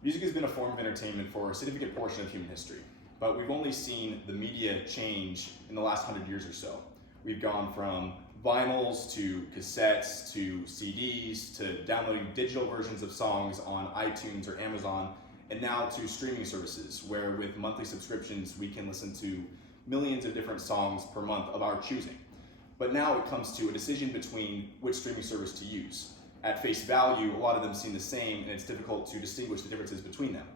Music has been a form of entertainment for a significant portion of human history, but we've only seen the media change in the last 100 years or so. We've gone from vinyls to cassettes to CDs to downloading digital versions of songs on iTunes or Amazon, and now to streaming services where with monthly subscriptions we can listen to millions of different songs per month of our choosing. But now it comes to a decision between which streaming service to use. At face value, a lot of them seem the same, and it's difficult to distinguish the differences between them.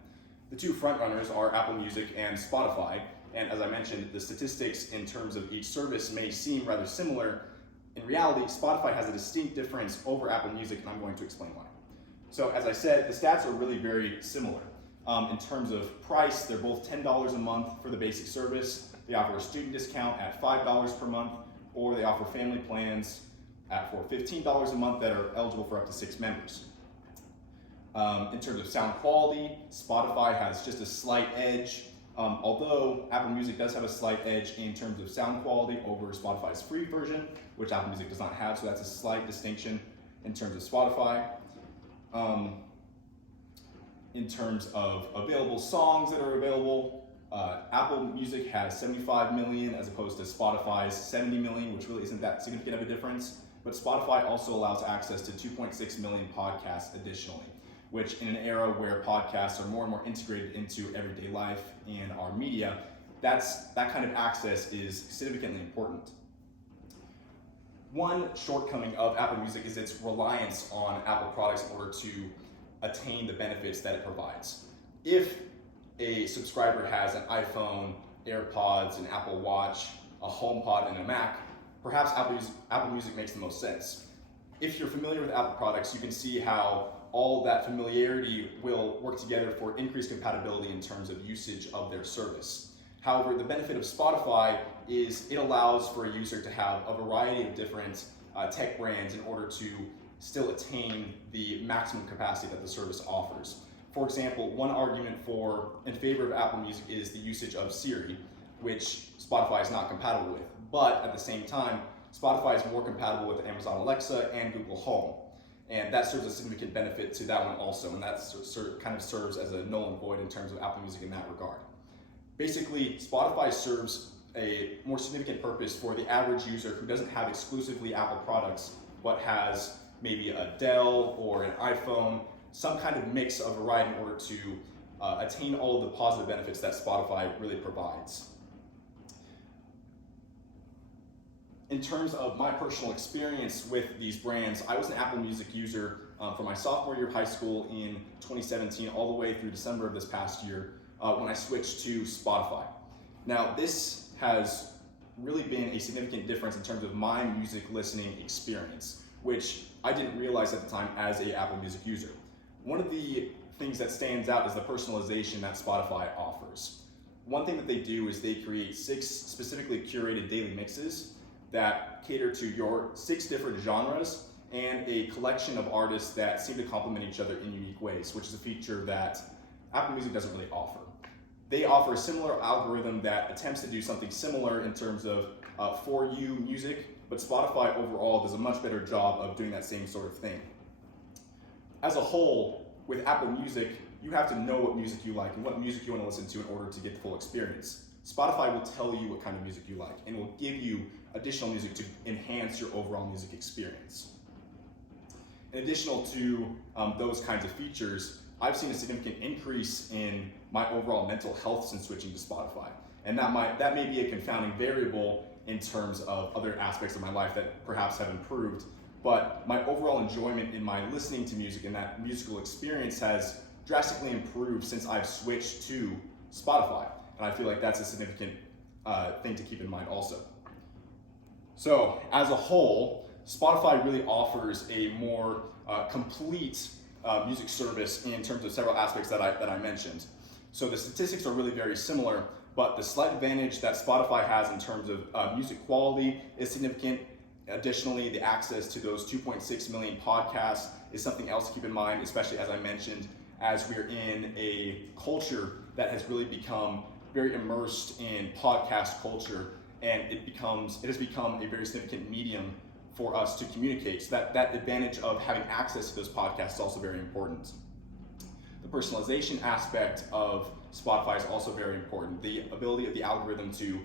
The two frontrunners are Apple Music and Spotify, and as I mentioned, the statistics in terms of each service may seem rather similar. In reality, Spotify has a distinct difference over Apple Music, and I'm going to explain why. So as I said, the stats are really very similar. In terms of price, they're both $10 a month for the basic service. They offer a student discount at $5 per month, or they offer family plans for $15 a month that are eligible for up to 6 members. In terms of sound quality, Spotify has just a slight edge, although Apple Music does have a slight edge in terms of sound quality over Spotify's free version, which Apple Music does not have, so that's a slight distinction in terms of Spotify. In terms of available songs that are available, Apple Music has 75 million as opposed to Spotify's 70 million, which really isn't that significant of a difference. But Spotify also allows access to 2.6 million podcasts additionally, which in an era where podcasts are more and more integrated into everyday life and our media, that kind of access is significantly important. One shortcoming of Apple Music is its reliance on Apple products in order to attain the benefits that it provides. If a subscriber has an iPhone, AirPods, an Apple Watch, a HomePod, and a Mac, perhaps Apple Music makes the most sense. If you're familiar with Apple products, you can see how all that familiarity will work together for increased compatibility in terms of usage of their service. However, the benefit of Spotify is it allows for a user to have a variety of different tech brands in order to still attain the maximum capacity that the service offers. For example, one argument in favor of Apple Music is the usage of Siri, which Spotify is not compatible with. But at the same time, Spotify is more compatible with Amazon Alexa and Google Home. And that serves a significant benefit to that one also, and that kind of serves as a null and void in terms of Apple Music in that regard. Basically, Spotify serves a more significant purpose for the average user who doesn't have exclusively Apple products, but has maybe a Dell or an iPhone, some kind of mix of variety in order to attain all of the positive benefits that Spotify really provides. In terms of my personal experience with these brands, I was an Apple Music user from my sophomore year of high school in 2017 all the way through December of this past year when I switched to Spotify. Now, this has really been a significant difference in terms of my music listening experience, which I didn't realize at the time as an Apple Music user. One of the things that stands out is the personalization that Spotify offers. One thing that they do is they create 6 specifically curated daily mixes that cater to your 6 different genres and a collection of artists that seem to complement each other in unique ways, which is a feature that Apple Music doesn't really offer. They offer a similar algorithm that attempts to do something similar in terms of for you music, but Spotify overall does a much better job of doing that same sort of thing. As a whole, with Apple Music, you have to know what music you like and what music you want to listen to in order to get the full experience. Spotify will tell you what kind of music you like and will give you additional music to enhance your overall music experience. In addition to those kinds of features, I've seen a significant increase in my overall mental health since switching to Spotify. And that may be a confounding variable in terms of other aspects of my life that perhaps have improved, but my overall enjoyment in my listening to music and that musical experience has drastically improved since I've switched to Spotify. And I feel like that's a significant thing to keep in mind also. So as a whole, Spotify really offers a more complete music service in terms of several aspects that I mentioned. So the statistics are really very similar, but the slight advantage that Spotify has in terms of music quality is significant. Additionally, the access to those 2.6 million podcasts is something else to keep in mind, especially as I mentioned, as we're in a culture that has really become very immersed in podcast culture, and it has become a very significant medium for us to communicate. So that advantage of having access to those podcasts is also very important. The personalization aspect of Spotify is also very important. The ability of the algorithm to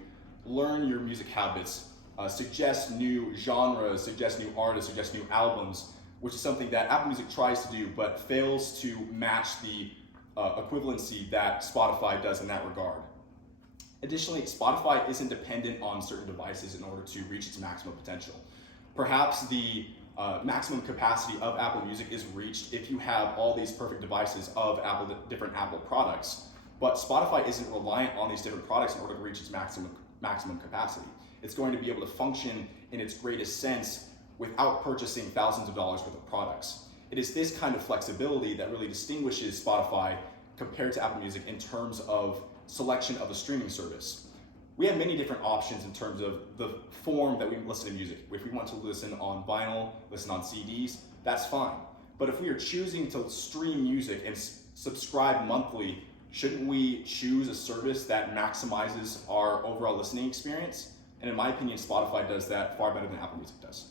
learn your music habits, suggest new genres, suggest new artists, suggest new albums, which is something that Apple Music tries to do but fails to match the equivalency that Spotify does in that regard. Additionally, Spotify isn't dependent on certain devices in order to reach its maximum potential. Perhaps the maximum capacity of Apple Music is reached if you have all these perfect devices of different Apple products, but Spotify isn't reliant on these different products in order to reach its maximum capacity. It's going to be able to function in its greatest sense without purchasing thousands of dollars worth of products. It is this kind of flexibility that really distinguishes Spotify compared to Apple Music in terms of selection of a streaming service. We have many different options in terms of the form that we listen to music. If we want to listen on vinyl, listen on CDs, that's fine. But if we are choosing to stream music and subscribe monthly, shouldn't we choose a service that maximizes our overall listening experience? And in my opinion, Spotify does that far better than Apple Music does.